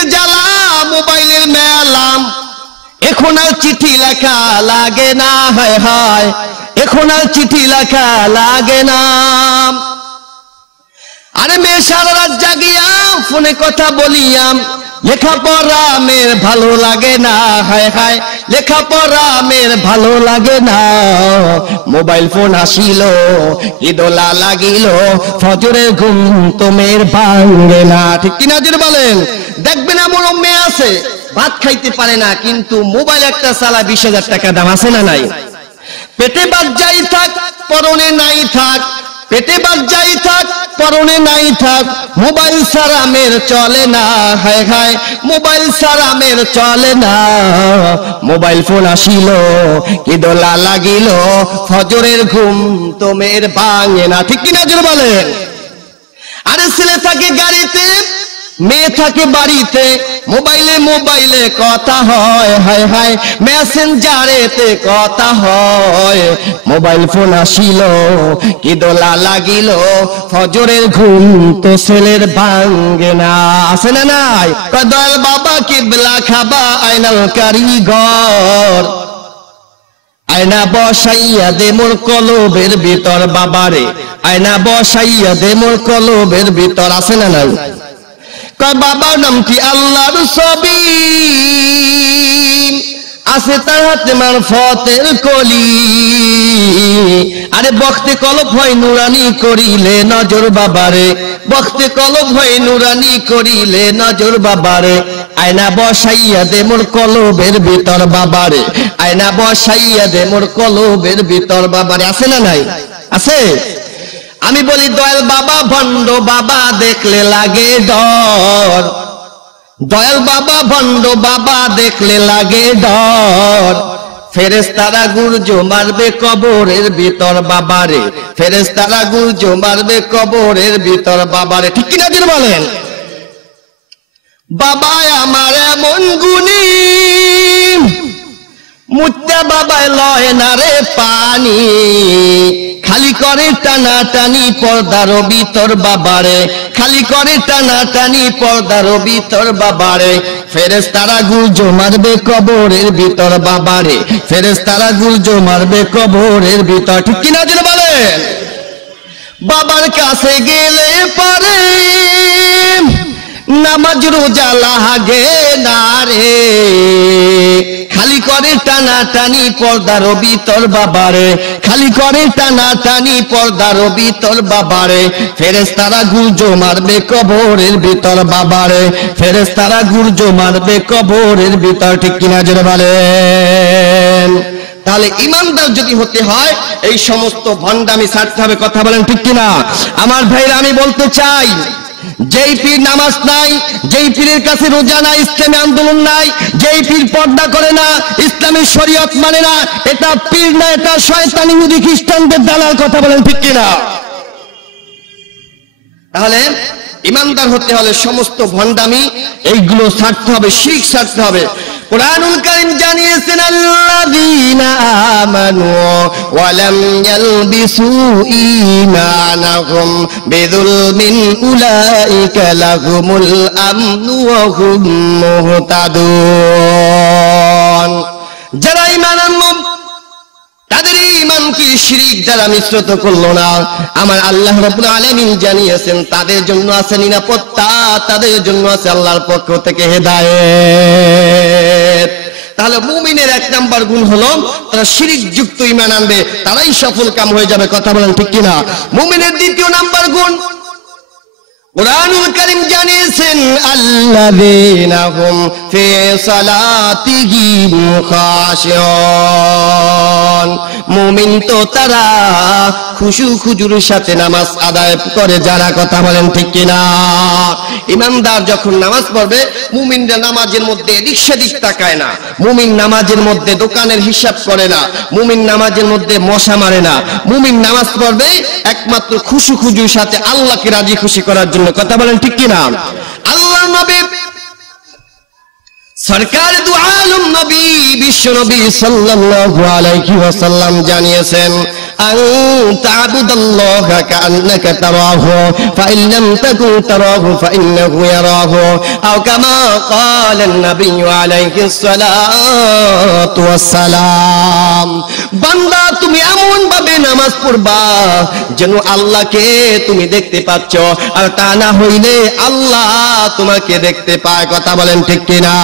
চিঠির জ্বালা মোবাইলের মেলাম, এখন আর চিঠি লেখা লাগে না, হায় হায় এখন আর চিঠি লেখা লাগে না। আরে মেয়ে সারা রাত জাগিয়া ফোনে কথা বলিয়াম, লেখাপড়া মেয়ের ভালো লাগে না, হায় হায় লেখাপড়া মেয়ের ভালো লাগে না। মোবাইল ফোন আসিল কি দোলা লাগিল, ফজরের ঘুম তো মেয়ের ভাঙে না। ঠিক কিনা জোরে বলেন? দেখবেন এমন মেয়ে আছে ভাত খাইতে পারে না, কিন্তু মোবাইল একটা চালা 20,000 টাকা দাম, আছে না নাই? পেটে বাজ্জাই থাক পরনে নাই থাক, পেটে বাজ্জাই থাক পরনে নাই থাক, মোবাইল ছাড়া মেয়ের চলে না, হায় হায় মোবাইল ছাড়া মেয়ের চলে না। মোবাইল ফোন আসিল কি দোলা লাগিল, ফজরের ঘুম তো মেয়ের ভাঙে না। ঠিক কিনা জোরে বলেন? আরে ছেলে থাকে গাড়িতে, মেয়ে থাকে বাড়িতে, মোবাইলে মোবাইলে কথা হয়, হায় হায় মেসেঞ্জারেতে কথা হয়। মোবাইল ফোন আসিল কি দোলা লাগিল, ফজরের ঘুম তো ছেলের ভাঙে না, আছে না নাই? দয়াল বাবা কিবলা খাবা আইনাল কারিগর, আয়না বসাইয়া দে মোর কলবের ভিতর, বাবারে আয়না বসাইয়া দে মোর কলবের ভিতর, আছে না নাই? বাবার নাম কি আল্লাহর ছবি, আছে তার হাতে মারফতের কলি। আরে বখতে কলব হয় নুরানি করিলে নজর বাবারে, বখতে কলব হয় নুরানি করিলে নজর বাবারে। আয়না বসাইয়া দে মোর কলবের ভিতর, বাবারে আয়না বসাইয়া দে মোর কলবের ভিতর, বাবারে, আছে না নাই? আছে। আমি বলি দয়াল বাবা ভণ্ড বাবা দেখলে লাগে ডর, দয়াল বাবা ভণ্ড বাবা দেখলে লাগে ডর। ফেরেশতারা গুরজো মারবে কবরের ভিতর, বাবারে ফেরেশতারা গুরজো মারবে কবরের ভিতর, বাবারে। ঠিক কিনা দিন বলেন? বাবা আমার এমন গুণী, মুত্তা বাবায় লয় না রে পানি, খালি করে টানা টানি পর্দার ভিতর, বাবারে খালি করে টানা টানি পর্দার ভিতর, বাবারে। ফেরেশতারা গুরজো মারবে কবরের ভিতর, বাবারে ফেরেশতারা গুরজো মারবে কবরের ভিতর। ঠিক কিনা যেন বলেন? বাবার কাছে গেলে পারে নামাজ রোজা লাগে না রে, খালি করে টানা টানি পর্দার ভিতর, বাবারে খালি করে টানা টানি পর্দার ভিতর, বাবারে। ফেরেশতারা গুরজো মারবে কবরের ভিতর, বাবারে ফেরেশতারা গুরজো মারবে কবরের ভিতর। ঠিক কিনা জোরে বলেন? তাহলে ইমানদার যদি হতে হয় এই সমস্ত ভণ্ডামি ছাড়তে হবে, কথা বলেন ঠিক কিনা? আমার ভাইরা আমি বলতে চাই, যেই পীর নামাজ নাই, যেই পীরের কাছে রোজা নাই, ইসলামী আন্দোলন নাই, যেই পীর পর্দা করে না, ইসলামী শরীয়ত মানে না, এটা পীর না, এটা শয়তানি ইহুদি খ্রিস্টানদের দালাল, কথা বলেন ঠিক কিনা? তাহলে ইমানদার হতে হলে সমস্ত ভণ্ডামি এইগুলো ছাড়তে হবে, শিরক ছাড়তে হবে। কুরআনুল কারীম জানিয়েছেন আল্লাযীনা আমানু ওয়া লাম ইয়ালবিসু ঈমানাহুম বিযুলমিন উলাইকা লাহুমুল আমনু ওয়া হুম মুহতাদুন। যারা ঈমান আনলো তাদের ঈমান কি শিরক যারা মিশ্রিত করলো না, আমার আল্লাহ রাব্বুল আলামিন জানিয়েছেন তাদের জন্য আছে নিরাপত্তা, তাদের জন্য আছে আল্লাহর পক্ষ থেকে হেদায়েত। তাহলে মুমিনের 1 নাম্বার গুণ হলো তারা শিরক যুক্ত ঈমান আনবে, তারাই সফল কাম হয়ে যাবে, কথা বলেন ঠিক কিনা? মুমিনের 2 নাম্বার গুণ কুরআনুল কারীম জানিয়েছেন আল্লাযীনা হুম ফি সালাতিহিম খাশিউন। মুমিন তো তারা খুশু খুজুর সাথে নামাজ আদায় করে যারা, কথা বলেন ঠিক কিনা? ইমানদার যখন নামাজ পড়বে, মুমিনরা নামাজের মধ্যে এদিক সেদিক তাকায় না, মুমিন নামাজের মধ্যে দোকানের হিসাব করে না, মুমিন নামাজের মধ্যে মশা মারে না, মুমিন নামাজ পড়বে একমাত্র খুশু খুজুর সাথে আল্লাহকে রাজি খুশি করার জন্য, কথা বলেন ঠিক কিনা? আল্লাহর নবী সরকার দু আলম নবী বিশ্ব নবী সাল্লাল্লাহু আলাইহি ওয়াসাল্লাম জানিয়েছেন আন তা'বুদাল্লাহা কাআন্নাকা তারাহু ফাইন লাম তাকুন তারাহু ফাইন্নাহু ইয়ারাহু আও কামা ক্বালা an-নাবিয়্যু আলাইহিস সালাতু ওয়াস সালাম। বান্দা তুমি এমন ভাবে নামাজ পড়বা যেন আল্লাহকে তুমি দেখতে পাচ্ছ, আর তা না হইলে আল্লাহ তোমাকে দেখতে পায়। কথা বলেন ঠিক কিনা?